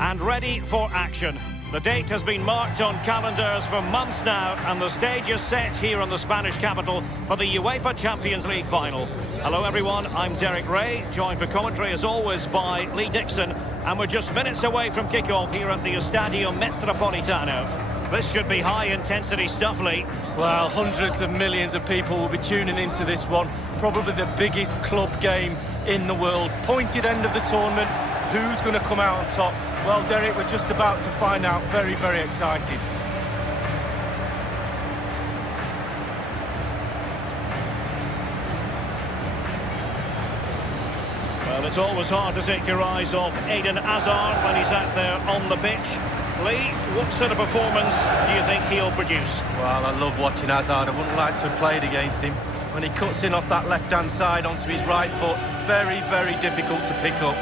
And ready for action. The date has been marked on calendars for months now, and the stage is set here in the Spanish capital for the UEFA Champions League final. Hello everyone, I'm Derek Ray, joined for commentary as always by Lee Dixon, and we're just minutes away from kickoff here at the Estadio Metropolitano. This should be high-intensity stuff, Lee. Well, hundreds of millions of people will be tuning into this one. Probably the biggest club game in the world. Pointed end of the tournament. Who's going to come out on top? Well, Derek, we're just about to find out. Very, very excited. Well, it's always hard to take your eyes off Eden Hazard when he's out there on the pitch. Lee, what sort of performance do you think he'll produce? Well, I love watching Hazard. I wouldn't like to have played against him. When he cuts in off that left-hand side onto his right foot, very, very difficult to pick up.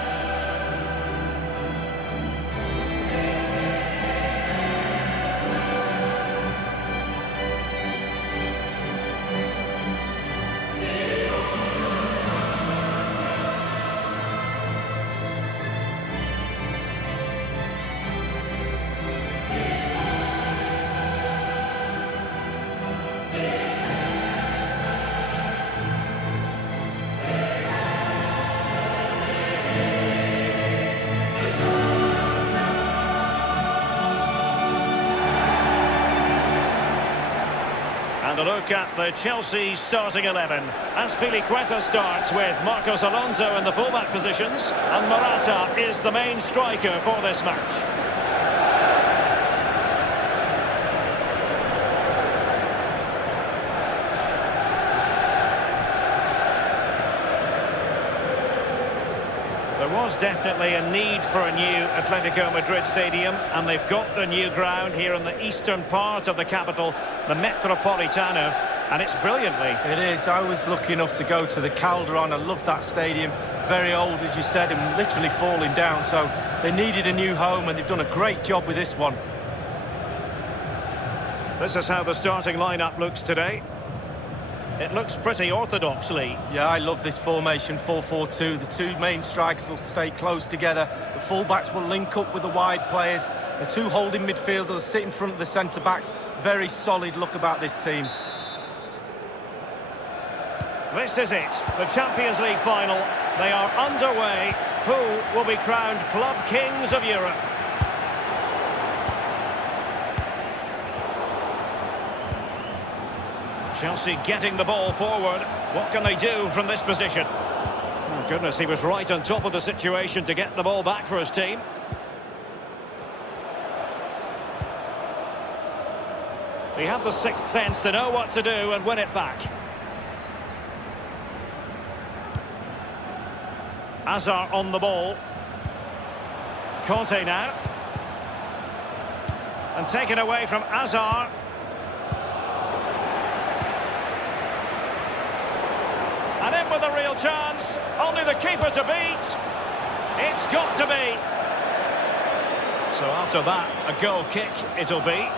And a look at the Chelsea starting 11. Ps4 starts with Marcos Alonso in the fullback positions, and Morata is the main striker for this match. There was definitely a need for a new Atletico Madrid stadium, and they've got the new ground here in the eastern part of the capital, the Metropolitano, and it's brilliantly. It is. I was lucky enough to go to the Calderon. I love that stadium. Very old, as you said, and literally falling down. So they needed a new home, and they've done a great job with this one. This is how the starting lineup looks today. It looks pretty orthodox, Lee. Yeah, I love this formation, 4-4-2. The two main strikers will stay close together. The full-backs will link up with the wide players. The two holding midfielders will sit in front of the centre-backs. Very solid look about this team. This is it, the Champions League final. They are underway. Who will be crowned Club Kings of Europe? Chelsea getting the ball forward. What can they do from this position? Oh goodness, he was right on top of the situation to get the ball back for his team. He had the sixth sense to know what to do and win it back. Hazard on the ball. Conte now. And taken away from Hazard. And in with a real chance. Only the keeper to beat. It's got to be. So after that, a goal kick it'll be.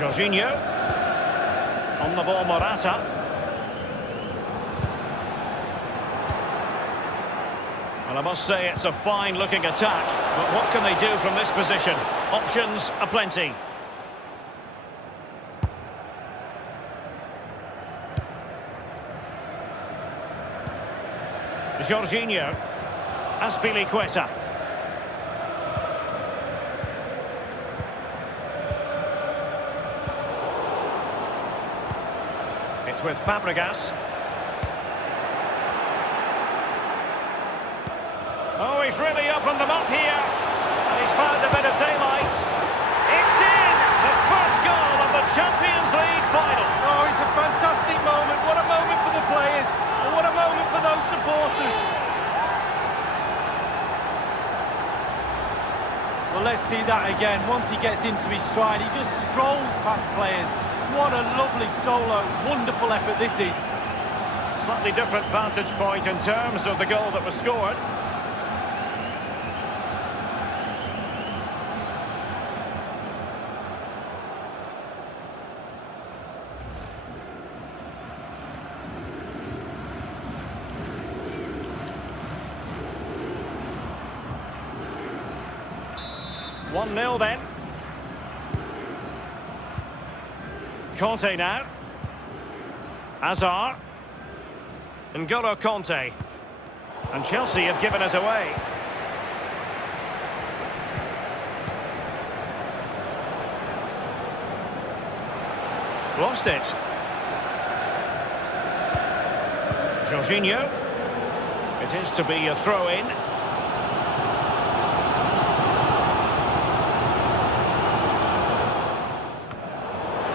Jorginho. On the ball, Morata. Well, I must say it's a fine-looking attack, but what can they do from this position? Options aplenty. Jorginho. Ps4. It's with Fabregas. Oh, he's really opened them up here. And he's found a bit of daylight. It's in! The first goal of the Champions League final. Oh, it's a fantastic moment. What a moment for the players. And what a moment for those supporters. Well, let's see that again. Once he gets into his stride, he just strolls past players. What a lovely solo. Wonderful effort this is. Slightly different vantage point in terms of the goal that was scored. One 0 then. Conte now. Hazard. N'Golo Conte. And Chelsea have given us away. Lost it. Jorginho. It is to be a throw-in.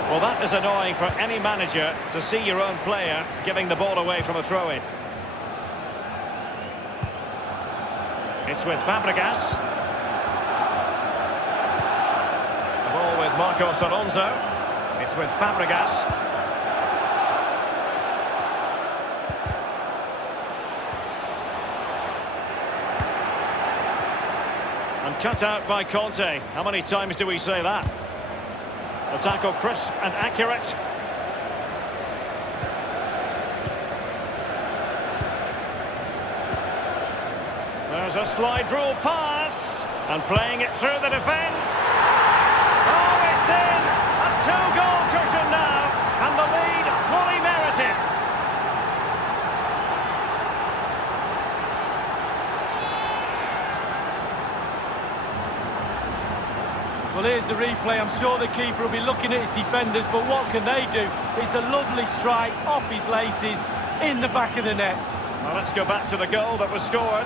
Well, that is annoying for any manager to see your own player giving the ball away from a throw-in. It's with Fabregas. The ball with Marcos Alonso. It's with Fabregas. And cut out by Conte. How many times do we say that? The tackle crisp and accurate. There's a slide rule pass. And playing it through the defence. Oh, it's in! A two-goal cushion now. And the lead fully merited. Well, here's the replay. I'm sure the keeper will be looking at his defenders, but what can they do? It's a lovely strike off his laces in the back of the net. Well, let's go back to the goal that was scored.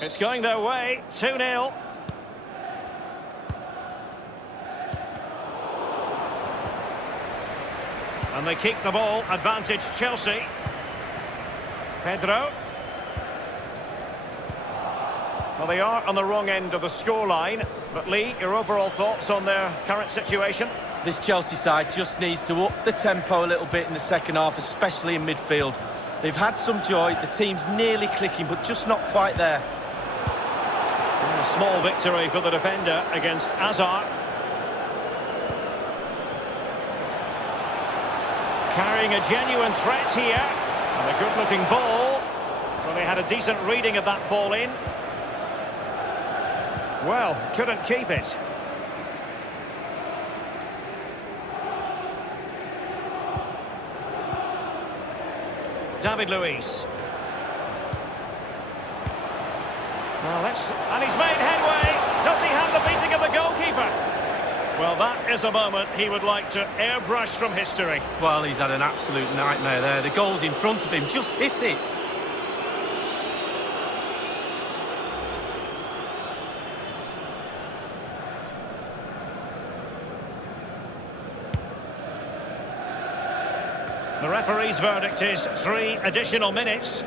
It's going their way, 2-0. And they keep the ball, advantage Chelsea. Pedro. Well, they are on the wrong end of the scoreline. But Lee, your overall thoughts on their current situation? This Chelsea side just needs to up the tempo a little bit in the second half, especially in midfield. They've had some joy, the team's nearly clicking, but just not quite there. A small victory for the defender against Hazard. Carrying a genuine threat here. And a good-looking ball. Well, they had a decent reading of that ball in. Well, couldn't keep it. David Luiz. Well, and he's made headway. Does he have the beating of the goalkeeper? Well, that is a moment he would like to airbrush from history. Well, he's had an absolute nightmare there. The goal's in front of him, just hit it. The referee's verdict is 3 additional minutes.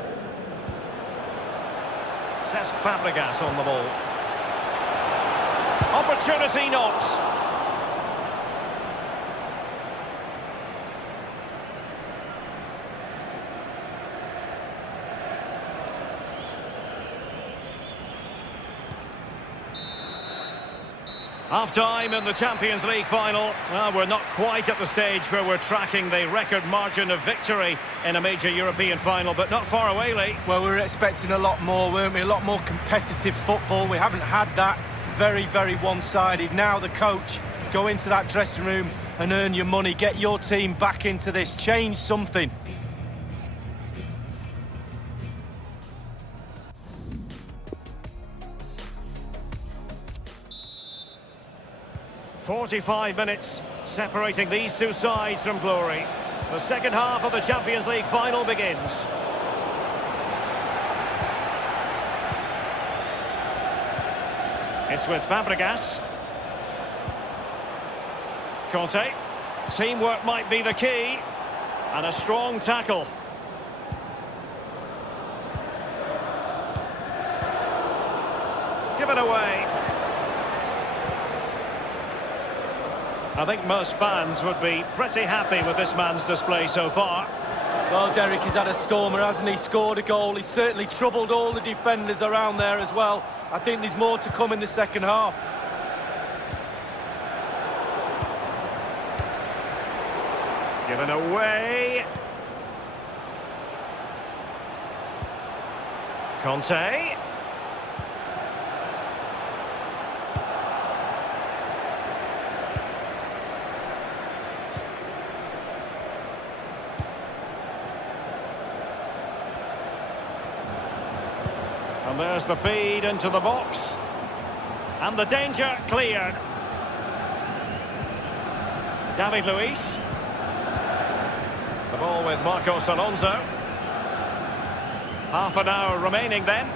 Cesc Fabregas on the ball. Opportunity not. Half-time in the Champions League final. Well, we're not quite at the stage where we're tracking the record margin of victory in a major European final, but not far away, Lee. Well, we were expecting a lot more, weren't we? A lot more competitive football. We haven't had that. Very, very one-sided. Now the coach, go into that dressing room and earn your money. Get your team back into this. Change something. "45 minutes separating these two sides from glory. The second half of the Champions League final begins. It's with Fabregas. Conte. Teamwork might be the key. And a strong tackle. Give it away. I think most fans would be pretty happy with this man's display so far. Well, Derek, he's had a stormer, hasn't he? Scored a goal. He's certainly troubled all the defenders around there as well. I think there's more to come in the second half. Given away. Conte. And there's the feed into the box. And the danger cleared. David Luiz. The ball with Marcos Alonso. Half an hour remaining then.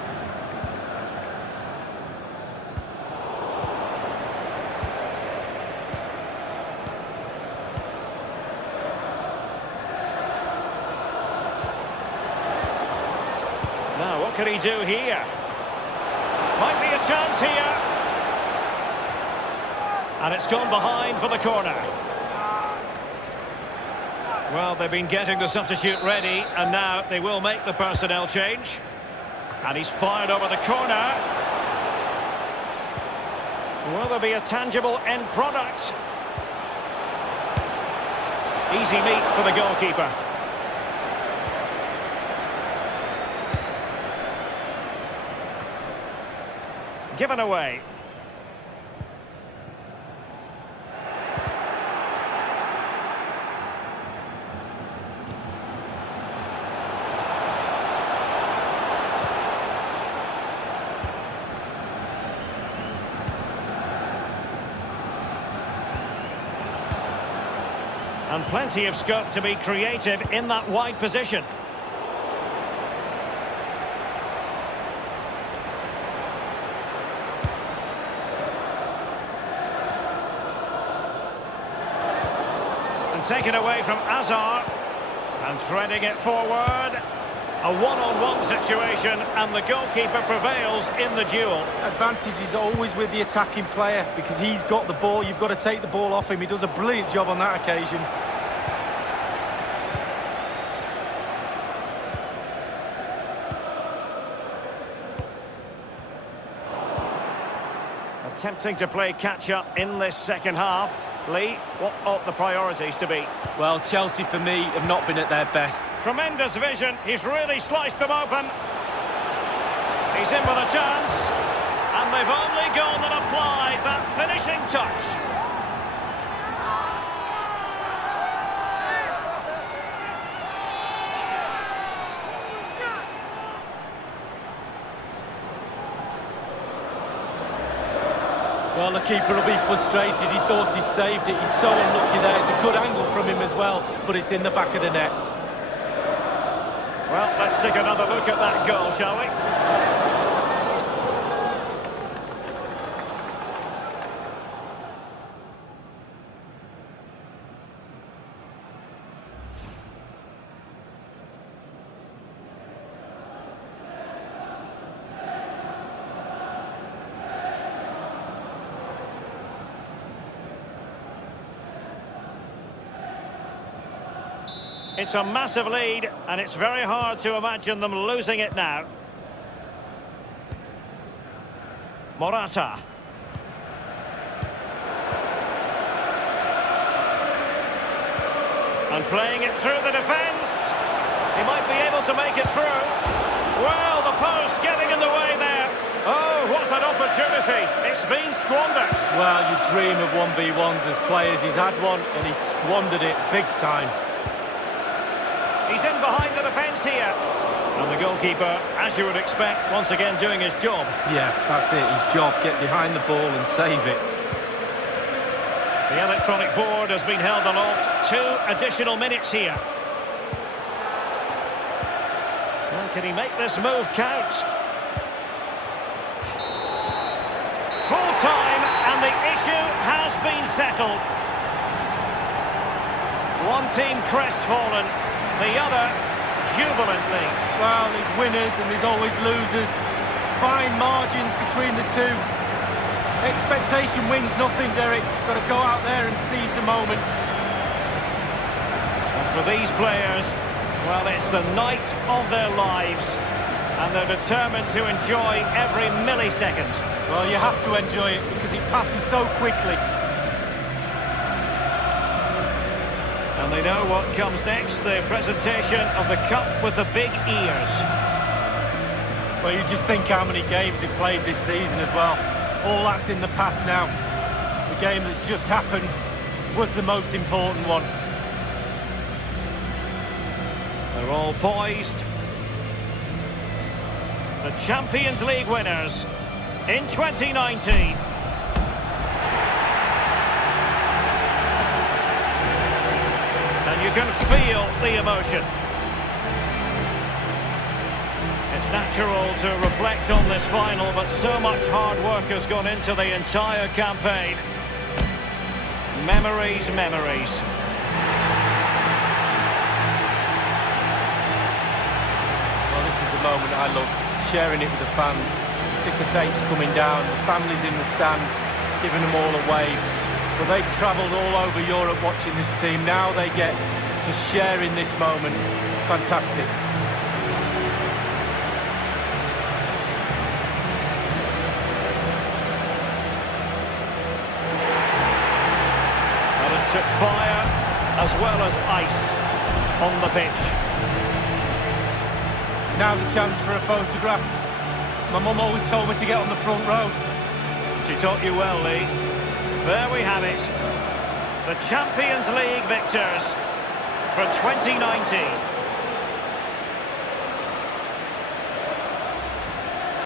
Now, what can he do here? Might be a chance here. And it's gone behind for the corner. Well, they've been getting the substitute ready, and now they will make the personnel change. And he's fired over the corner. Will there be a tangible end product? Easy meat for the goalkeeper. Given away. And plenty of scope to be creative in that wide position. And taken away from Azar. And threading it forward. A one-on-one situation, and the goalkeeper prevails in the duel. Advantage is always with the attacking player because he's got the ball. You've got to take the ball off him. He does a brilliant job on that occasion. Attempting to play catch-up in this second half. Lee, what ought the priorities to be? Well, Chelsea, for me, have not been at their best. Tremendous vision. He's really sliced them open. He's in with a chance. And they've only gone and applied that finishing touch. Well, the keeper will be frustrated. He thought he'd saved it. He's so unlucky there. It's a good angle from him as well, but it's in the back of the net. Well, let's take another look at that goal, shall we? It's a massive lead, and it's very hard to imagine them losing it now. Morata. And playing it through the defence. He might be able to make it through. Well, the post getting in the way there. Oh, what an opportunity. It's been squandered. Well, you dream of 1v1s as players. He's had one, and he's squandered it big time. He's in behind the defence here. And the goalkeeper, as you would expect, once again doing his job. Yeah, that's it, his job. Get behind the ball and save it. The electronic board has been held aloft. 2 additional minutes here. Well, can he make this move count? Full time, and the issue has been settled. One team crestfallen, the other jubilantly. Well, there's winners and there's always losers. Fine margins between the two. Expectation wins nothing, Derek. Got to go out there and seize the moment. And for these players, well, it's the night of their lives, and they're determined to enjoy every millisecond. Well, you have to enjoy it because it passes so quickly. And they know what comes next, the presentation of the cup with the big ears. Well, you just think how many games they've played this season as well. All that's in the past now. The game that's just happened was the most important one. They're all poised. The Champions League winners in 2019. And you can feel the emotion. It's natural to reflect on this final, but so much hard work has gone into the entire campaign. Memories, memories. Well, this is the moment I love, sharing it with the fans. Ticker tapes coming down, the families in the stand, giving them all a wave. But they've travelled all over Europe watching this team. Now they get to share in this moment. Fantastic. Well, it took fire as well as ice on the pitch. Now the chance for a photograph. My mum always told me to get on the front row. She taught you well, Lee. There we have it. The Champions League victors for 2019.